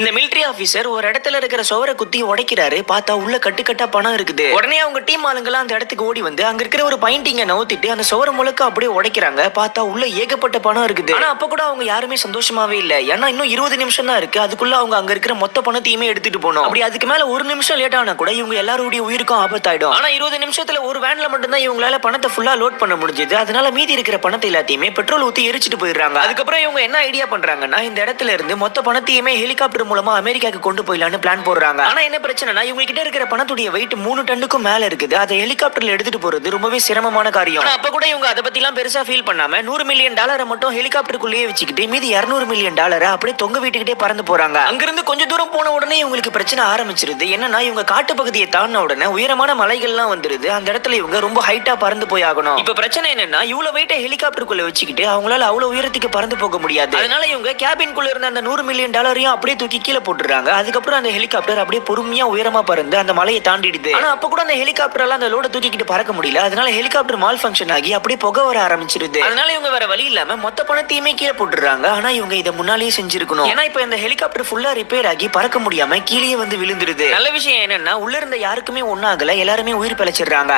இந்த military officer ஒரு இடத்துல இருக்கிற சுவரை குத்தி உடைக்கிறாரு. பார்த்தா உள்ள கட்டுக்கட்டா பணம் இருக்குது. உடனே அவங்க டீம் ஆளுங்கெல்லாம் அந்த இடத்துக்கு ஓடி வந்து அங்க இருக்கிற ஒரு பைண்டிங்க நவுத்திட்டு அந்த சுவரை முழுக்க அப்படியே உடைக்கிறாங்க. பார்த்தா உள்ள ஏகப்பட்ட பணம் இருக்குது. ஆனா அப்ப கூட அவங்க யாருமே சந்தோஷமாவே இல்ல. ஏன்னா இன்னும் 20 நிமிஷம் தான் இருக்கு. அதுக்குள்ள அவங்க அங்க இருக்கிற மொத்த பணத்தையுமே எடுத்துட்டு போகணும். அப்படி அதுக்கு மேல ஒரு நிமிஷம் லேட் ஆனா கூட இவங்க எல்லாருடைய உயிருக்கும் ஆபத்தாயிடும். ஆனா 20 நிமிஷத்துல ஒரு வேன்ல மட்டும் தான் இவங்களால பணத்தை ஃபுல்லா லோட் பண்ண முடிஞ்சது. அதனால மீதி இருக்கிற பணத்தை எல்லாத்தையுமே பெட்ரோல் ஊத்தி எரிச்சிட்டு போயிடுறாங்க. அதுக்கப்புறம் இவங்க என்ன ஐடியா பண்றாங்கன்னா, இந்த இடத்துல இருந்து மொத்த பணத்தையுமே ஹெலிகாப்டர் மூலமா அமெரிக்காக்கு கொண்டு போயிடலான்னு பிளான் போடுறாங்க. ஆனா என்ன பிரச்சனைனா, இவங்க கிட்ட இருக்கிற பணத்துடைய வெயிட் 3 டன்னுக்கும் மேல இருக்குது. அதை ஹெலிகாப்டர்ல எடுத்துட்டு போறது ரொம்பவே சிரமமான காரியம். ஆனா அப்ப கூட இவங்க அதை பத்தி எல்லாம் பெருசா ஃபீல் பண்ணாம $100 மில்லியன் மட்டும் ஹெலிகாப்டருக்குள்ளேயே வச்சுக்கிட்டு மீதி $200 மில்லியன் அப்படியே தொங்க வீட்டுக்கிட்டே பறந்து போறாங்க. அங்கிருந்து கொஞ்சம் தூரம் போன உடனே இவங்களுக்கு பிரச்சனை ஆரம்பிச்சிருது. என்னன்னா, இவங்க காட்டு பகுதியை தாண்டின உடனே உயரமான மலைகள்லாம் வந்துருது. அந்த இடத்துல இவங்க ரொம்ப ஹைட்டா பறந்து போய் ஆகணும். இப்ப பிரச்சனை என்னன்னா, இவ்வளவு வெயிட்ட ஹெலிகாப்டருக்குள்ள வச்சுக்கிட்டு அவங்களால அவ்வளவு உயரத்துக்கு பறந்து போக முடியாது. அதனால இவங்க கேபின்குள்ள இருந்த அந்த $100 மில்லியன் அப்படியே தூக்கி கீழே போட்டுறாங்க. அதுக்கப்புறம் அந்த ஹெலிகாப்டர் அப்படியே பொறுமையா உயரமா பறந்து அந்த மலையை தாண்டிடுது. ஆனா அப்ப கூட அந்த ஹெலிகாப்டரால அந்த லோட தூக்கிக்கிட்டு பறக்க முடியல. அதனால ஹெலிகாப்டர் மால் ஃபங்க்ஷன் ஆகி அப்படியே புகை வர ஆரம்பிச்சிருது. அதனால இவங்க வேற வழி இல்லாம மொத்த பணத்தையுமே கீழே போட்டுறாங்க. ஆனா இவங்க இதை முன்னாலேயே செஞ்சிருக்கணும். ஏன்னா இப்ப இந்த ஹெலிகாப்டர் ஃபுல்லா ரிப்பேர் ஆகி பறக்க முடியாம கீழே வந்து விழுந்துருது. நல்ல விஷயம் என்னன்னா, உள்ள இருந்த யாருக்குமே ஒண்ணாகல. எல்லாருமே உயிர் பிழைச்சிடுறாங்க.